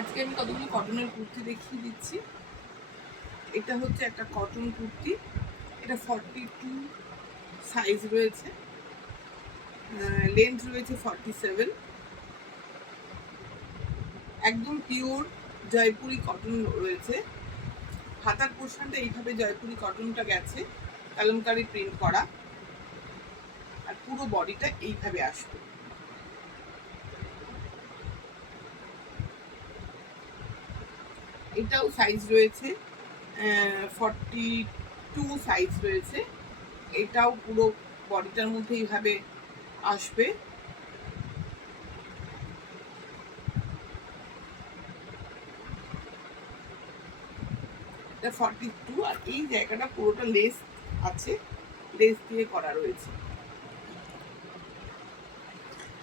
আজকে আমি কতগুলো কটনের কুর্তি দেখিয়ে দিচ্ছি। এটা হচ্ছে একটা কটন কুর্তি, এটা 42 সাইজ রয়েছে, লেন্থ রয়েছে 47, একদম পিওর জয়পুরি কটন রয়েছে। হাতার পোর্শনটা এইভাবে জয়পুরি কটনটা গেছে, কলমকারি প্রিন্ট করা, আর পুরো বডিটা এইভাবে আসবে। এটাও সাইজ রয়েছে 42 সাইজ রয়েছে, এটাও পুরো বডিটার মধ্যে এইভাবে আসবে। এটা 42, আর এই জায়গাটা পুরোটা লেস আছে, লেস দিয়ে করা রয়েছে।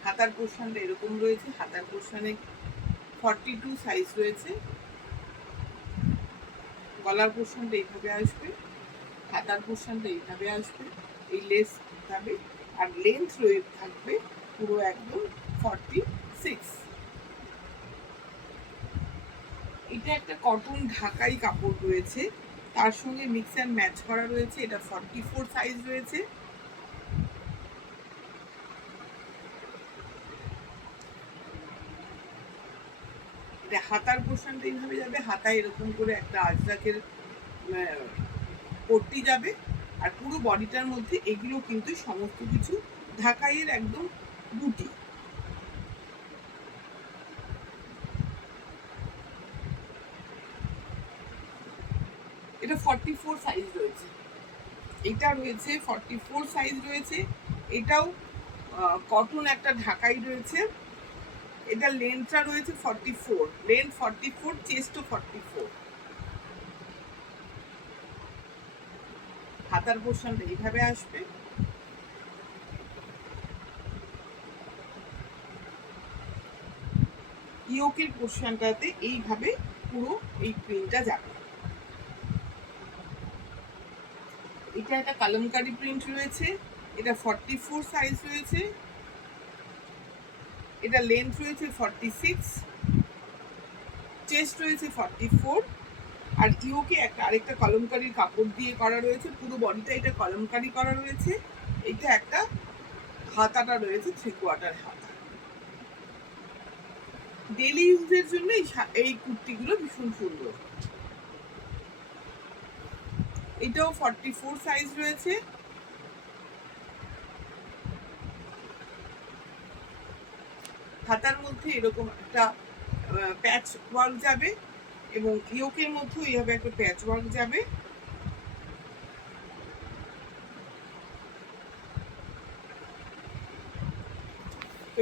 হাতার পোর্শনটা এরকম রয়েছে, হাতার পোর্শনে 42 সাইজ রয়েছে, গলার পোর্শনটা এইভাবে আসবে, হাতার পোর্শনটা এইভাবে আসবে, এই লেস থাকবে, আর লেন্থ থাকবে পুরো একদম 46। এটা একটা কটন ঢাকাই কাপড় রয়েছে, তার সঙ্গে মিক্স অ্যান্ড ম্যাচ করা রয়েছে। এটা 44 সাইজ রয়েছে। এটা হাতার পোর্শনটা এইভাবে যাবে, হাতায় এরকম করে একটা আজরাকের পট্টি যাবে, আর পুরো বডিটার মধ্যে এগুলো কিন্তু সমস্ত কিছু ঢাকাইয়ের একদম বুটি। এটা 44 সাইজ রয়েছে, এটা রয়েছে 44 সাইজ রয়েছে। এটাও কটন একটা ঢাকাই রয়েছে। এটা লেন্থটা রয়েছে 44, লেন্থ 44, চেস্টও 44। হাতার পোর্শনটা এইভাবে আসবে, ইয়োকের পোর্শনটাতে এইভাবে পুরো এই প্রিন্টটা যাবে। এটা একটা কলমকারি প্রিন্ট রয়েছে, এটা 44 সাইজ রয়েছে, এটা লেন্থ রয়েছে 46, চেস্ট রয়েছে 44, আর ইয়োকে একটা আরেকটা কলমকারির কাপড় দিয়ে করা রয়েছে, পুরো বডিটা এটা কলমকারি করা রয়েছে। এটা একটা হাতাটা রয়েছে 3/4 হাতা। ডেলি ইউজের জন্য এই কুর্তিগুলো ভীষণ সুন্দর। এটাও 44 সাইজ রয়েছে, হাতার মধ্যে এরকম একটা প্যাচ ওয়ার্ক যাবে, এবং ইয়োকের মধ্যেও এইভাবে একটা প্যাচ ওয়ার্ক যাবে।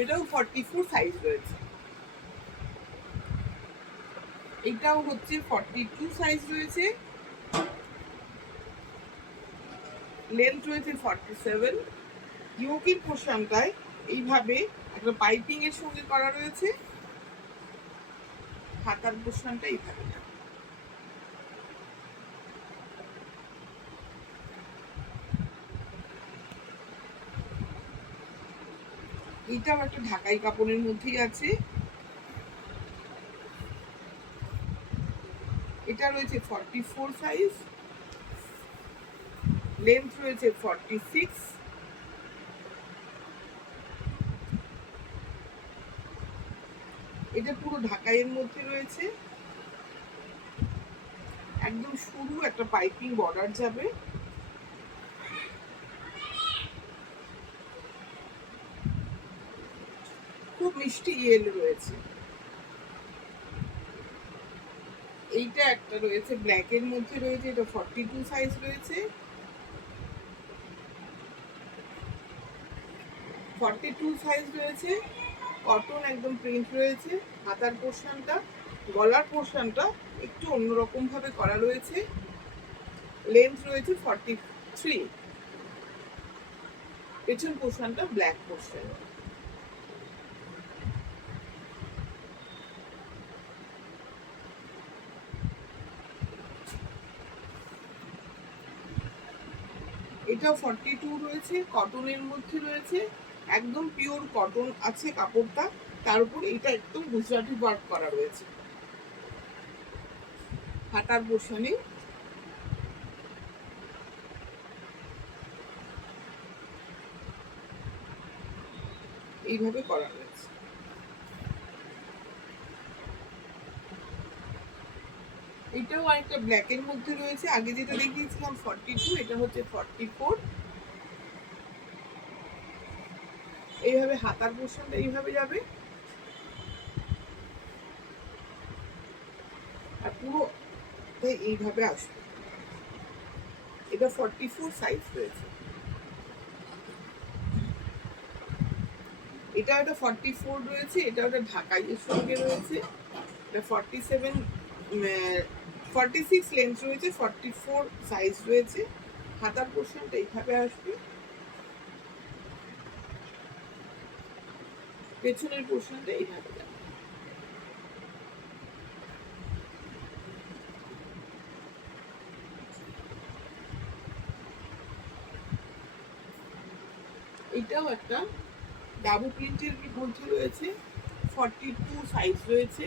এটাও 44 সাইজ রয়েছে। এটাও হচ্ছে 42 সাইজ রয়েছে, লেন্থ রয়েছে 47। ইয়োকের পোর্শনটায় এইভাবে একটা পাইপিং এর সঙ্গে করা রয়েছে, হাতার পোর্শনটা এইভাবে। এইটাও একটা ঢাকাই কাপড়ের মধ্যেই আছে। এটা রয়েছে 44 সাইজ, লেন্থ রয়েছে 46। এটা পুরো ঢাকাইয়ের মধ্যে রয়েছে, একদম সরু একটা পাইপিং বর্ডার যাবে। খুব মিষ্টি ইয়েলো রয়েছে। এইটা একটা রয়েছে ব্ল্যাকের মধ্যে রয়েছে, এটা 42 সাইজ রয়েছে, 42 সাইজ রয়েছে, কটন একদম প্রিন্ট রয়েছে। হাতার পোর্শনটা, গলার পোর্শনটা একটু অন্যরকম ভাবে করা রয়েছে, লেন্থ রয়েছে 43, পেছন পোর্শনটা ব্ল্যাক পোর্শন। এটাও 42 রয়েছে, কটনের মধ্যে রয়েছে, একদম পিওর কটন আছে কাপড়টা, তার উপর এটা একদম গুজরাটি ওয়ার্ক করা রয়েছে। হাতার পোর্শনে এইভাবে করা রয়েছে। এটাও আরেকটা ব্ল্যাকের মধ্যে রয়েছে, আগে যেটা দেখিয়েছিলাম 42, এটা হচ্ছে 44। এইভাবে হাতার পোর্শনটা এইভাবে যাবে, আর পুরো এইভাবে আসবে। এটা 44 সাইজ রয়েছে। এটা একটা 44 রয়েছে, এটা একটা ঢাকাইয়ের সঙ্গে রয়েছে। এটা 47 46 লেন্থ রয়েছে, 44 সাইজ রয়েছে। হাতার পোর্শনটা এইভাবে আসবে, পেছনের পোর্শনটা এইভাবে যাবে। এটাও একটা ডাবল প্রিন্টের মধ্যে রয়েছে, 42 সাইজ রয়েছে।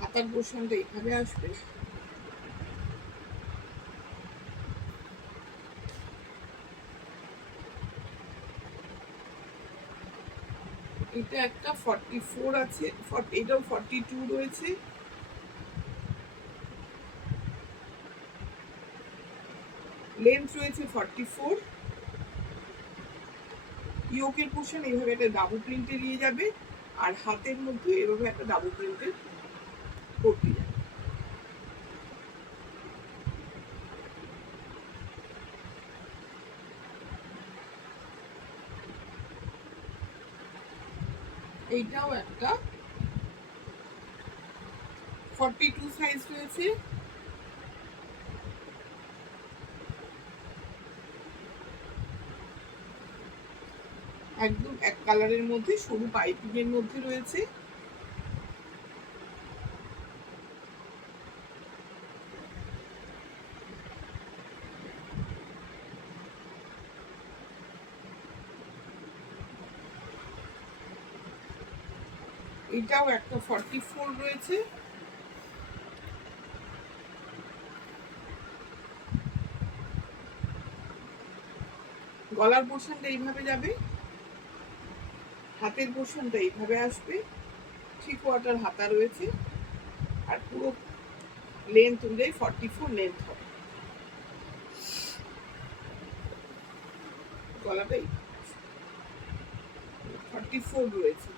হাতার পোর্শনটা এইভাবে আসবে, এটা একটা 44 আছে, এটাও 42 রয়েছে। লেন্থ রয়েছে 44। ইয়োকের পোর্শন এইভাবে একটা ডাবল প্রিন্টে নিয়ে যাবে, আর হাতের মধ্যে এভাবে একটা ডাবল প্রিন্টের করতে যাবে। এইটাও একটা 42 সাইজ রয়েছে। একদম এক কালারের মধ্যে সরু পাইপিং এর মধ্যে রয়েছে। এটাও একটা 44 রয়েছে। গলার পোর্শনটা এইভাবে যাবে, হাতের পোর্শনটা এইভাবে আসবে, 3/4 হাতা রয়েছে, আর পুরো লেন্থ অনুযায়ী 44 লেন্থ হবে। গলাটাই 44 রয়েছে।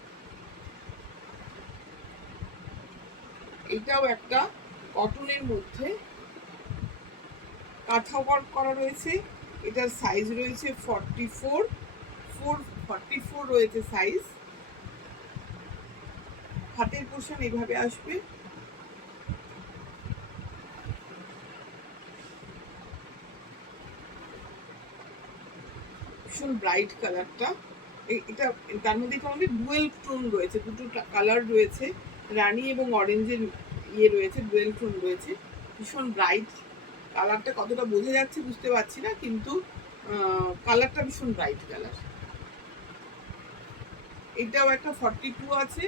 এটাও একটা কটনের মধ্যে কাঁথা ওয়ার্ক করা রয়েছে। এটার সাইজ রয়েছে 44 রয়েছে সাইজ। হাতের পোর্শন এইভাবে আসবে, ভীষণ ব্রাইট কালারটা। এটা তার মধ্যে আমাদের ডুয়েল টোন রয়েছে, দুটো কালার রয়েছে, রানী এবং অরেঞ্জের ইয়ে রয়েছে, ডুয়েল টোন রয়েছে, ভীষণ ব্রাইট কালারটা। কতটা বোঝা যাচ্ছে বুঝতে পারছি না, কিন্তু কালারটা ভীষণ ব্রাইট কালার। এটাও একটা 42 আছে,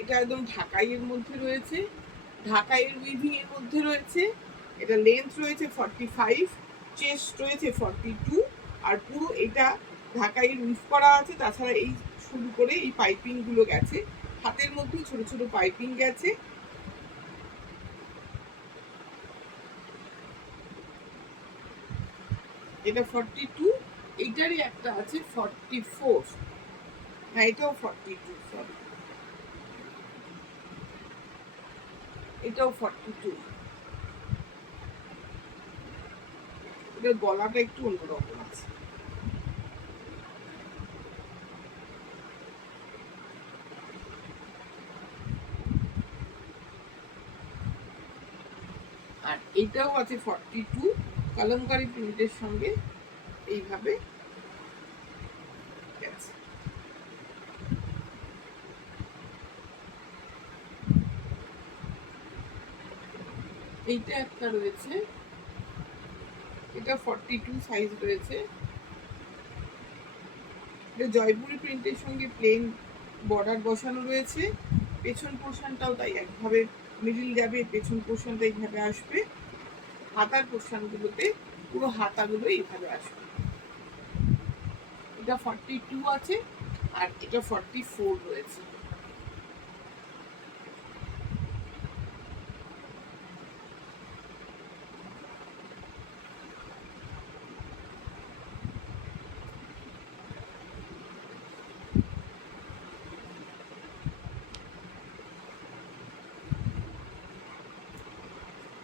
এটা একদম ঢাকাইয়ের মধ্যে রয়েছে, ঢাকাইয়ের উইভিং এর মধ্যে রয়েছে। এটা লেন্থ রয়েছে 45, চেস্ট রয়েছে 42, আর পুরো এটা ঢাকাইয়ের উইভ করা আছে। তাছাড়া এই শুরু করে এই পাইপিং গুলো গেছে, হাতের মধ্যে ছোট ছোট পাইপিং গেছে। এটা 42। এইটারই একটা আছে 44, হ্যাঁ এটাও 42, সরি এটাও 42। এটার গলাটা একটু অন্যরকম আছে। আর এটাও আছে 42, কলমকারী প্রিন্টের সঙ্গে এইভাবে গেছে। এইটা একটা রয়েছে, এটা 42 সাইজ রয়েছে। এটা জয়পুরি প্রিন্টের সঙ্গে প্লেন বর্ডার বসানো রয়েছে। পেছন পোর্শনটাও তাই একভাবে মিডিল যাবে, পেছন পোর্শনটা এইভাবে আসবে। হাতার পোর্শনগুলোতে পুরো হাতাগুলো এইভাবে আসবে। এটা 42 আছে আর এটা 44 রয়েছে।